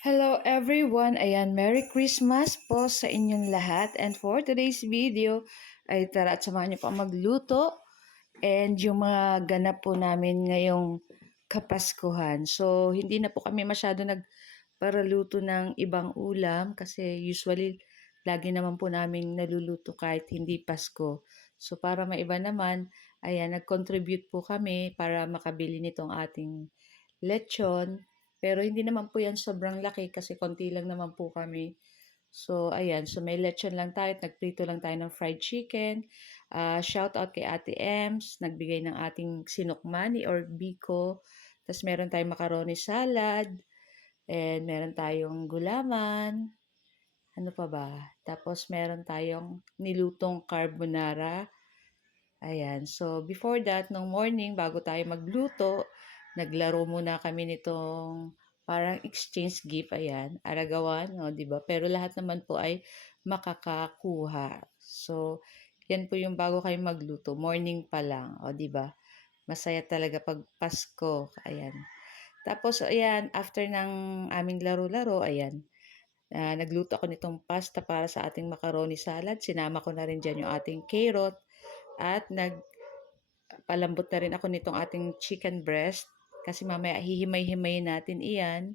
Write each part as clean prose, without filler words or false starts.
Hello everyone! Ayan, Merry Christmas po sa inyong lahat. And for today's video, ay tara at samahan niyo po magluto and yung mga ganap po namin ngayong Kapaskuhan. So, hindi na po kami masyado nagparaluto ng ibang ulam kasi usually lagi naman po namin naluluto kahit hindi Pasko. So, para maiba naman, ayan, nag-contribute po kami para makabili nitong ating lechon. Pero hindi naman po yan sobrang laki kasi konti lang naman po kami. So, ayan. So, may lechon lang tayo. Nagprito lang tayo ng fried chicken. Shout out kay Ate Ems. Nagbigay ng ating sinukmani or biko. Tapos, meron tayong macaroni salad. And meron tayong gulaman. Ano pa ba? Tapos, meron tayong nilutong carbonara. Ayan. So, before that, nung morning, bago tayo magluto, naglaro muna kami nitong parang exchange gift. Ayan. Aragawan, no, di ba? Pero lahat naman po ay makakakuha. So, yan po yung bago kayo magluto. Morning pa lang. O, di ba? Masaya talaga pag Pasko. Ayan. Tapos, ayan, after ng aming laro-laro, ayan, nagluto ako nitong pasta para sa ating macaroni salad. Sinama ko na rin dyan yung ating carrot. At palambot na rin ako nitong ating chicken breast kasi mamaya hihimay-himayin natin iyan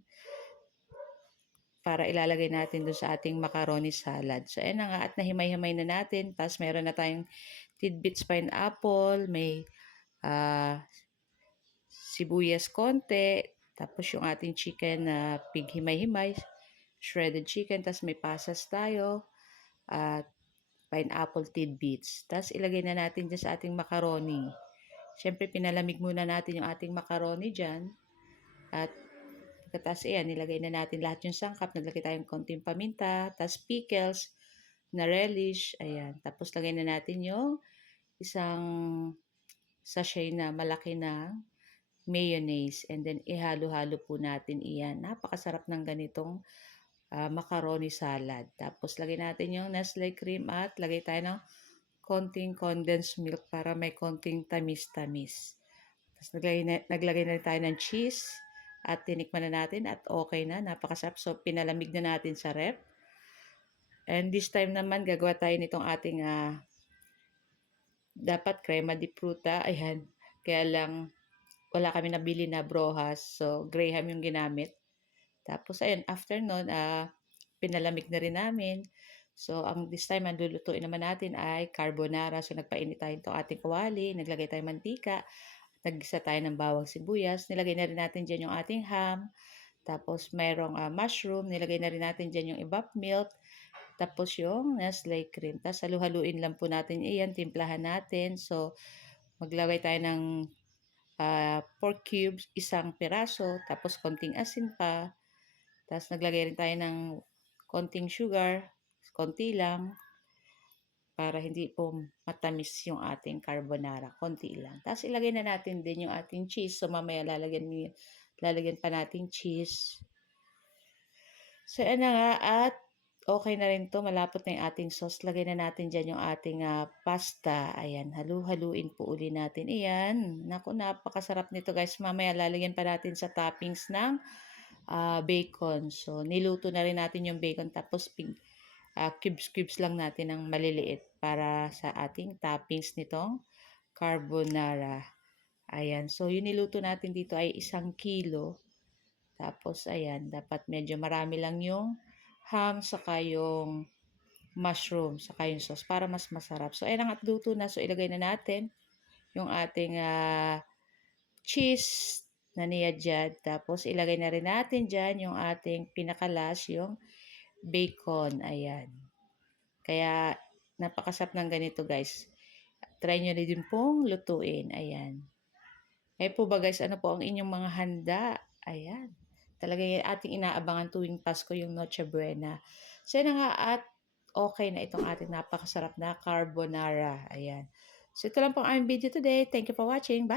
para ilalagay natin doon sa ating macaroni salad. So, ayan na nga at nahimay-himay na natin. Tapos, meron na tayong tidbits pineapple, may sibuyas konti, tapos yung ating chicken na pig himay-himay, shredded chicken, tapos may pasas tayo, at pineapple tidbits. Tapos, ilagay na natin dyan sa ating macaroni. Siyempre, pinalamig muna natin yung ating macaroni dyan. At pagkatapos, ayan, nilagay na natin lahat yung sangkap. Naglagay tayong konting paminta, tapos pickles, na relish, ayan. Tapos, lagay na natin yung isang sachet na malaki na mayonnaise. And then, ihalo-halo po natin iyan. Napakasarap ng ganitong macaroni salad. Tapos, lagay natin yung Nestle cream at lagay tayo ng konting condensed milk para may konting tamis-tamis. Tapos naglagay na tayo ng cheese at tinikman na natin at okay na, napakasarap. So pinalamig na natin sa ref. And this time naman gagawa tayo nitong ating dapat crema di fruta. Ayan, kaya lang wala kami nabili na brohas. So Graham yung ginamit. Tapos ayun, after nun, pinalamig na rin namin. So, this time, ang lulutuin naman natin ay carbonara. So, nagpainit tayo itong ating kawali, naglagay tayo mantika, naggisa tayo ng bawang sibuyas, nilagay na rin natin dyan yung ating ham, tapos mayroong mushroom, nilagay na rin natin dyan yung evap milk, tapos yung Nestle cream. Tapos, halu-haluin lang po natin iyan, timplahan natin. So, maglagay tayo ng pork cubes, isang piraso, tapos konting asin pa, tapos naglagay rin tayo ng konting sugar, konti lang, para hindi po matamis yung ating carbonara. Konti lang. Tapos ilagay na natin din yung ating cheese. So mamaya lalagyan pa natin cheese. So yan na nga at okay na rin to. Malapot na yung ating sauce. Lagay na natin dyan yung ating pasta. Ayan, halu-haluin po uli natin. Ayan, naku, napakasarap nito guys. Mamaya lalagyan pa natin sa toppings ng bacon. So, niluto na rin natin yung bacon tapos cubes lang natin ng maliliit para sa ating toppings nitong carbonara. Ayan. So, yung niluto natin dito ay 1 kilo. Tapos, ayan. Dapat medyo marami lang yung ham saka yung mushroom saka yung sauce para mas masarap. So, ayan ang luto na. So, ilagay na natin yung ating cheese na niyadjad. Tapos, ilagay na rin natin dyan yung ating pinakalas, yung bacon. Ayan. Kaya, napakasarap ng ganito, guys. Try nyo rin din pong lutuin. Ayan. Eh po ba, guys, ano po ang inyong mga handa? Ayan. Talaga yung ating inaabangan tuwing Pasko, yung Noche Buena. So, yun na nga at okay na itong ating napakasarap na carbonara. Ayan. So, ito lang pong aming video today. Thank you for watching. Bye!